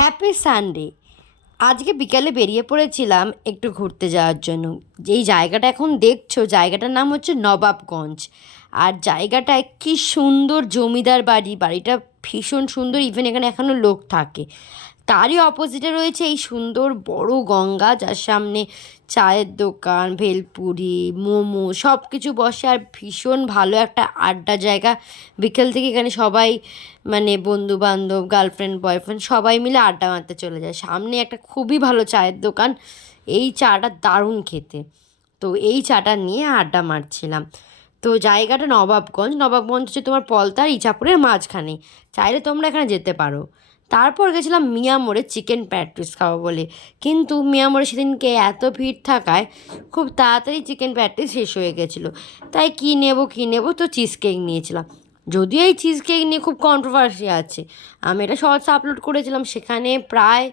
Happy Sunday. আজকে বিকালে বেরিয়ে পড়েছিলাম একটু ঘুরতে যাওয়ার জন্য। যেই জায়গাটা এখন দেখছ, জায়গাটার নাম হচ্ছে নবাবগঞ্জ। আর জায়গাটায় কি সুন্দর জমিদার বাড়ি, বাড়িটা ভীষণ সুন্দর ইভেন এখানে এখনও লোক থাকে। তারই অপোজিটে রয়েছে এই সুন্দর বড় গঙ্গা, যার সামনে চায়ের দোকান, ভেলপুরি, মোমো সব কিছু বসে। আর ভীষণ ভালো একটা আড্ডা জায়গা। বিকেল থেকে এখানে সবাই মানে বন্ধু বান্ধব গার্লফ্রেন্ড বয়ফ্রেন্ড সবাই মিলে আড্ডা মারতে চলে যায়। সামনে একটা খুবই ভালো চায়ের দোকান। এই চাটা দারুণ খেতে। তো এই চাটা নিয়ে আড্ডা মারছিলাম। তো জায়গাটা নবাবগঞ্জ নবাবগঞ্জ হচ্ছে তোমার পলতার ইচাপুরের মাঝখানে। চাইলে তোমরা এখানে যেতে পারো। তারপর গেছিলাম মিয়ামোড়ে চিকেন প্যাটিস খাব বলে। কিন্তু মিয়ামোড়ে সেদিনকে এত ভিড় থাকায় খুব তাড়াতাড়ি চিকেন প্যাটিস শেষ হয়ে গেছিল। তাই কী নেব কী নেব তো চিজ কেক নিয়েছিলাম। যদিও এই চিজ কেক নিয়ে খুব কন্ট্রোভার্সি আছে। আমি এটা শর্টস আপলোড করেছিলাম, সেখানে প্রায়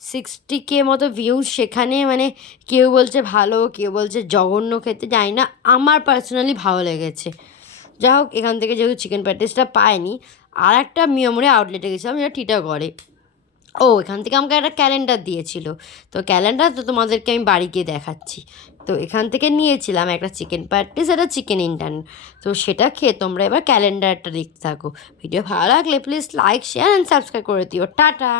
সিক্সটি কে মতো ভিউজ সেখানে মানে কেউ বলছে ভালো, কেউ বলছে জঘন্য খেতে, জানি না। আমার পার্সোনালি ভালো লেগেছে। যাই হোক, এখান থেকে যেহেতু চিকেন প্যাটিসটা পাইনি আর একটা মিয়মরে আউটলেটে গেছিলাম, যেটা টিটাগড়ে ও, এখান থেকে আমাকে একটা ক্যালেন্ডার দিয়েছিল। তো ক্যালেন্ডার তো তোমাদেরকে আমি বাড়ি গিয়ে দেখাচ্ছি। তো এখান থেকে নিয়েছিলাম একটা চিকেন প্যাটিস একটা চিকেন ইন্টার্ন তো সেটা খেয়ে তোমরা এবার ক্যালেন্ডারটা দেখতে থাকো। ভিডিও ভালো লাগলে please like share and subscribe করে দিও। টাটা!